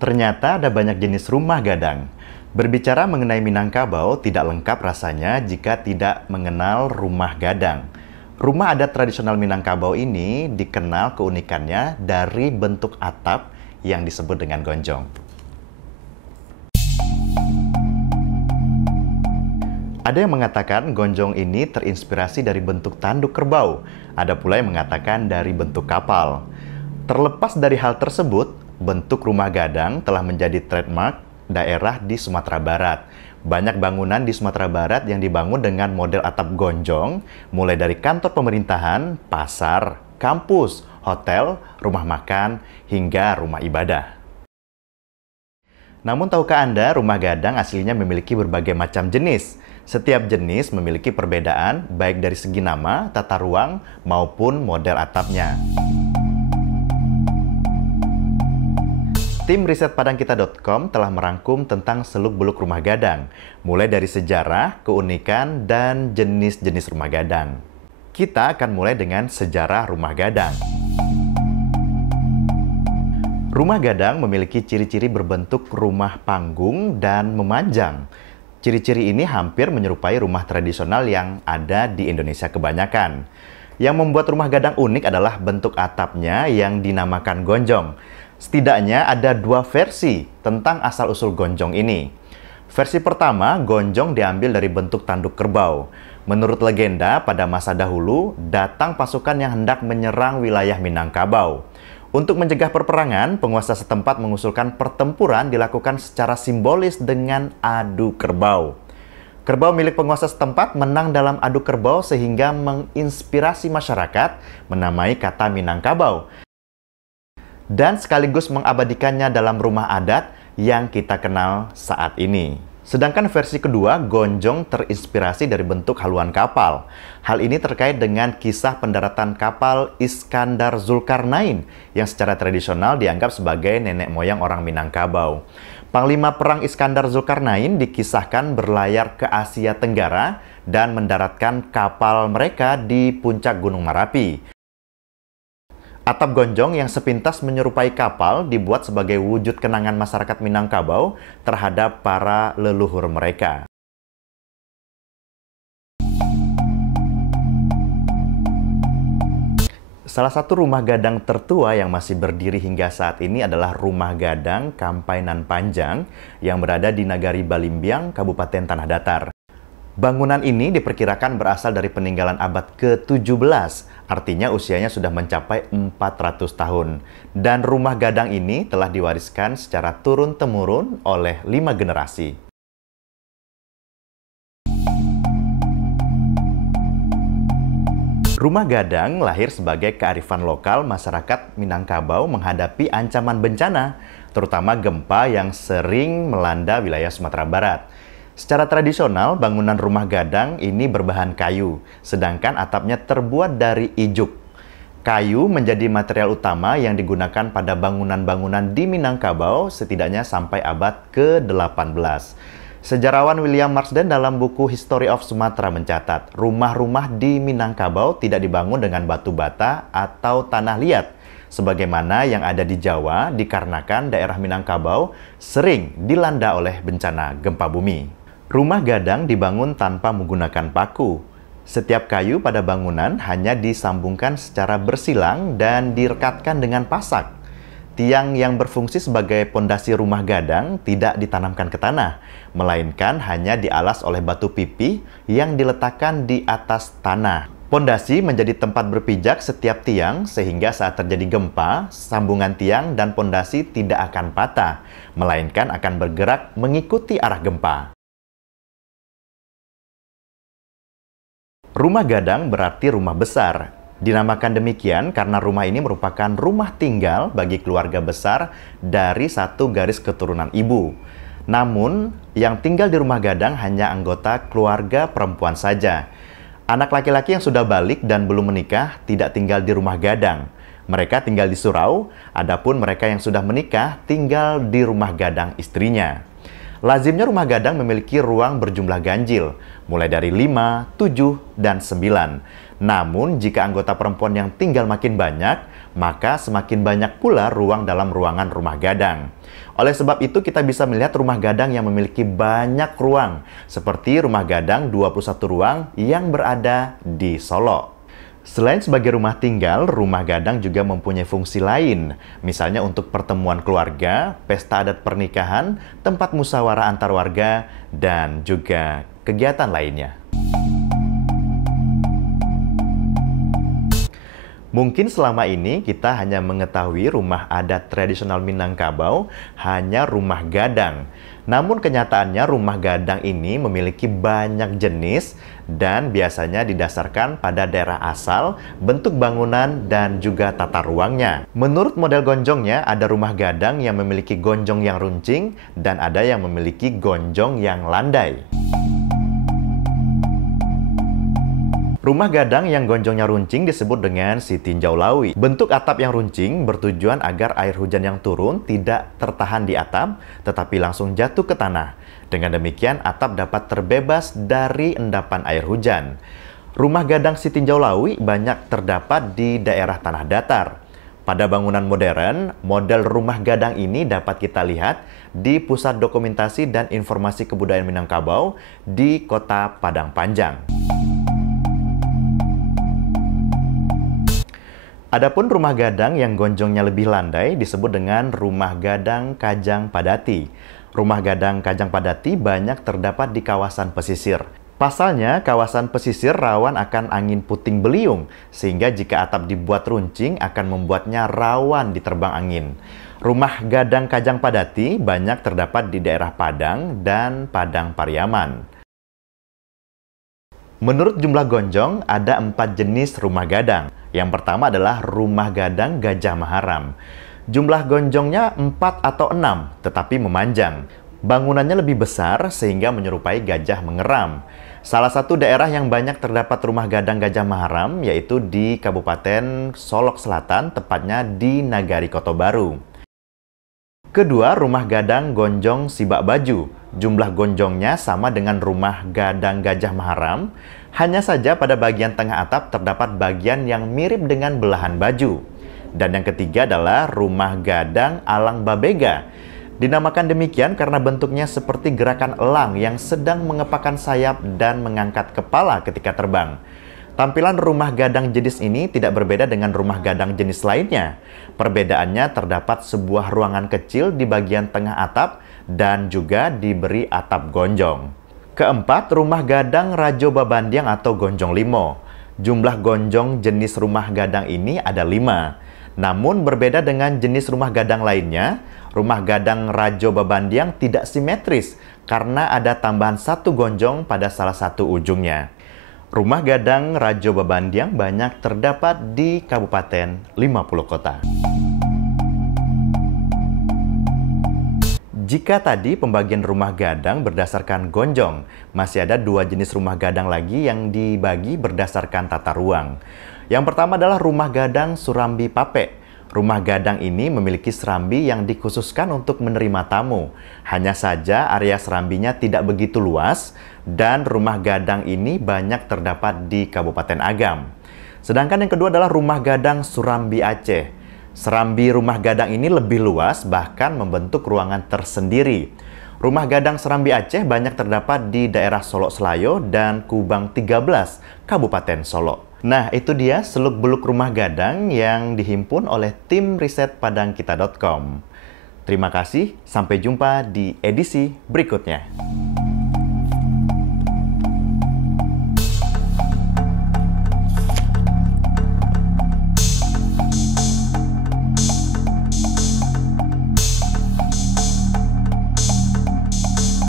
Ternyata ada banyak jenis rumah gadang. Berbicara mengenai Minangkabau tidak lengkap rasanya jika tidak mengenal rumah gadang. Rumah adat tradisional Minangkabau ini dikenal keunikannya dari bentuk atap yang disebut dengan gonjong. Ada yang mengatakan gonjong ini terinspirasi dari bentuk tanduk kerbau. Ada pula yang mengatakan dari bentuk kapal. Terlepas dari hal tersebut, bentuk rumah gadang telah menjadi trademark daerah di Sumatera Barat. Banyak bangunan di Sumatera Barat yang dibangun dengan model atap gonjong, mulai dari kantor pemerintahan, pasar, kampus, hotel, rumah makan, hingga rumah ibadah. Namun tahukah Anda, rumah gadang aslinya memiliki berbagai macam jenis. Setiap jenis memiliki perbedaan baik dari segi nama, tata ruang, maupun model atapnya. Tim riset padangkita.com telah merangkum tentang seluk-beluk rumah gadang, mulai dari sejarah, keunikan, dan jenis-jenis rumah gadang. Kita akan mulai dengan sejarah rumah gadang. Rumah gadang memiliki ciri-ciri berbentuk rumah panggung dan memanjang. Ciri-ciri ini hampir menyerupai rumah tradisional yang ada di Indonesia kebanyakan. Yang membuat rumah gadang unik adalah bentuk atapnya yang dinamakan gonjong. Setidaknya ada dua versi tentang asal-usul gonjong ini. Versi pertama, gonjong diambil dari bentuk tanduk kerbau. Menurut legenda, pada masa dahulu, datang pasukan yang hendak menyerang wilayah Minangkabau. Untuk mencegah perperangan, penguasa setempat mengusulkan pertempuran dilakukan secara simbolis dengan adu kerbau. Kerbau milik penguasa setempat menang dalam adu kerbau sehingga menginspirasi masyarakat menamai kata Minangkabau dan sekaligus mengabadikannya dalam rumah adat yang kita kenal saat ini. Sedangkan versi kedua, gonjong terinspirasi dari bentuk haluan kapal. Hal ini terkait dengan kisah pendaratan kapal Iskandar Zulkarnain yang secara tradisional dianggap sebagai nenek moyang orang Minangkabau. Panglima perang Iskandar Zulkarnain dikisahkan berlayar ke Asia Tenggara dan mendaratkan kapal mereka di puncak Gunung Merapi. Atap gonjong yang sepintas menyerupai kapal dibuat sebagai wujud kenangan masyarakat Minangkabau terhadap para leluhur mereka. Salah satu rumah gadang tertua yang masih berdiri hingga saat ini adalah Rumah Gadang Kampainan Panjang yang berada di Nagari Balimbiang, Kabupaten Tanah Datar. Bangunan ini diperkirakan berasal dari peninggalan abad ke-17, artinya usianya sudah mencapai 400 tahun. Dan rumah gadang ini telah diwariskan secara turun-temurun oleh 5 generasi. Rumah gadang lahir sebagai kearifan lokal masyarakat Minangkabau menghadapi ancaman bencana, terutama gempa yang sering melanda wilayah Sumatera Barat. Secara tradisional, bangunan rumah gadang ini berbahan kayu, sedangkan atapnya terbuat dari ijuk. Kayu menjadi material utama yang digunakan pada bangunan-bangunan di Minangkabau setidaknya sampai abad ke-18. Sejarawan William Marsden dalam buku History of Sumatra mencatat, rumah-rumah di Minangkabau tidak dibangun dengan batu bata atau tanah liat, sebagaimana yang ada di Jawa dikarenakan daerah Minangkabau sering dilanda oleh bencana gempa bumi. Rumah gadang dibangun tanpa menggunakan paku. Setiap kayu pada bangunan hanya disambungkan secara bersilang dan direkatkan dengan pasak. Tiang yang berfungsi sebagai pondasi rumah gadang tidak ditanamkan ke tanah, melainkan hanya dialas oleh batu pipih yang diletakkan di atas tanah. Pondasi menjadi tempat berpijak setiap tiang sehingga saat terjadi gempa, sambungan tiang dan pondasi tidak akan patah, melainkan akan bergerak mengikuti arah gempa. Rumah gadang berarti rumah besar. Dinamakan demikian karena rumah ini merupakan rumah tinggal bagi keluarga besar dari satu garis keturunan ibu. Namun, yang tinggal di rumah gadang hanya anggota keluarga perempuan saja. Anak laki-laki yang sudah balik dan belum menikah tidak tinggal di rumah gadang. Mereka tinggal di surau, adapun mereka yang sudah menikah tinggal di rumah gadang istrinya. Lazimnya rumah gadang memiliki ruang berjumlah ganjil, mulai dari 5, 7, dan 9. Namun, jika anggota perempuan yang tinggal makin banyak, maka semakin banyak pula ruang dalam ruangan rumah gadang. Oleh sebab itu, kita bisa melihat rumah gadang yang memiliki banyak ruang, seperti rumah gadang 21 ruang yang berada di Solo. Selain sebagai rumah tinggal, rumah gadang juga mempunyai fungsi lain, misalnya untuk pertemuan keluarga, pesta adat pernikahan, tempat musyawarah antar warga, dan juga kegiatan lainnya. Mungkin selama ini kita hanya mengetahui rumah adat tradisional Minangkabau hanya rumah gadang. Namun kenyataannya rumah gadang ini memiliki banyak jenis dan biasanya didasarkan pada daerah asal, bentuk bangunan, dan juga tata ruangnya. Menurut model gonjongnya, ada rumah gadang yang memiliki gonjong yang runcing dan ada yang memiliki gonjong yang landai. Rumah gadang yang gonjongnya runcing disebut dengan si tinjau lawi. Bentuk atap yang runcing bertujuan agar air hujan yang turun tidak tertahan di atap, tetapi langsung jatuh ke tanah. Dengan demikian, atap dapat terbebas dari endapan air hujan. Rumah gadang si tinjau lawi banyak terdapat di daerah tanah datar. Pada bangunan modern, model rumah gadang ini dapat kita lihat di Pusat Dokumentasi dan Informasi Kebudayaan Minangkabau di Kota Padang Panjang. Adapun rumah gadang yang gonjongnya lebih landai disebut dengan rumah gadang Kajang Padati. Rumah gadang Kajang Padati banyak terdapat di kawasan pesisir. Pasalnya, kawasan pesisir rawan akan angin puting beliung, sehingga jika atap dibuat runcing akan membuatnya rawan diterbang angin. Rumah gadang Kajang Padati banyak terdapat di daerah Padang dan Padang Pariaman. Menurut jumlah gonjong, ada 4 jenis rumah gadang. Yang pertama adalah rumah gadang Gajah Maharam. Jumlah gonjongnya 4 atau 6, tetapi memanjang. Bangunannya lebih besar sehingga menyerupai gajah mengeram. Salah satu daerah yang banyak terdapat rumah gadang Gajah Maharam yaitu di Kabupaten Solok Selatan, tepatnya di Nagari Kotobaru. Kedua, rumah gadang gonjong Sibak Baju. Jumlah gonjongnya sama dengan rumah gadang Gajah Maharam, hanya saja pada bagian tengah atap terdapat bagian yang mirip dengan belahan baju. Dan yang ketiga adalah rumah gadang Alang Babega. Dinamakan demikian karena bentuknya seperti gerakan elang yang sedang mengepakkan sayap dan mengangkat kepala ketika terbang. Tampilan rumah gadang jenis ini tidak berbeda dengan rumah gadang jenis lainnya. Perbedaannya terdapat sebuah ruangan kecil di bagian tengah atap dan juga diberi atap gonjong. Keempat, rumah gadang Rajo Babandiang atau Gonjong Limo. Jumlah gonjong jenis rumah gadang ini ada 5. Namun berbeda dengan jenis rumah gadang lainnya, rumah gadang Rajo Babandiang tidak simetris karena ada tambahan 1 gonjong pada salah satu ujungnya. Rumah gadang Rajo Babandiang banyak terdapat di Kabupaten 50 Kota. Jika tadi pembagian rumah gadang berdasarkan gonjong, masih ada 2 jenis rumah gadang lagi yang dibagi berdasarkan tata ruang. Yang pertama adalah rumah gadang Surambi Pape. Rumah gadang ini memiliki serambi yang dikhususkan untuk menerima tamu. Hanya saja area serambinya tidak begitu luas dan rumah gadang ini banyak terdapat di Kabupaten Agam. Sedangkan yang kedua adalah rumah gadang Surambi Aceh. Serambi rumah gadang ini lebih luas, bahkan membentuk ruangan tersendiri. Rumah gadang Serambi Aceh banyak terdapat di daerah Solok Selayo dan Kubang 13, Kabupaten Solok. Nah, itu dia seluk-beluk rumah gadang yang dihimpun oleh tim riset padangkita.com. Terima kasih, sampai jumpa di edisi berikutnya.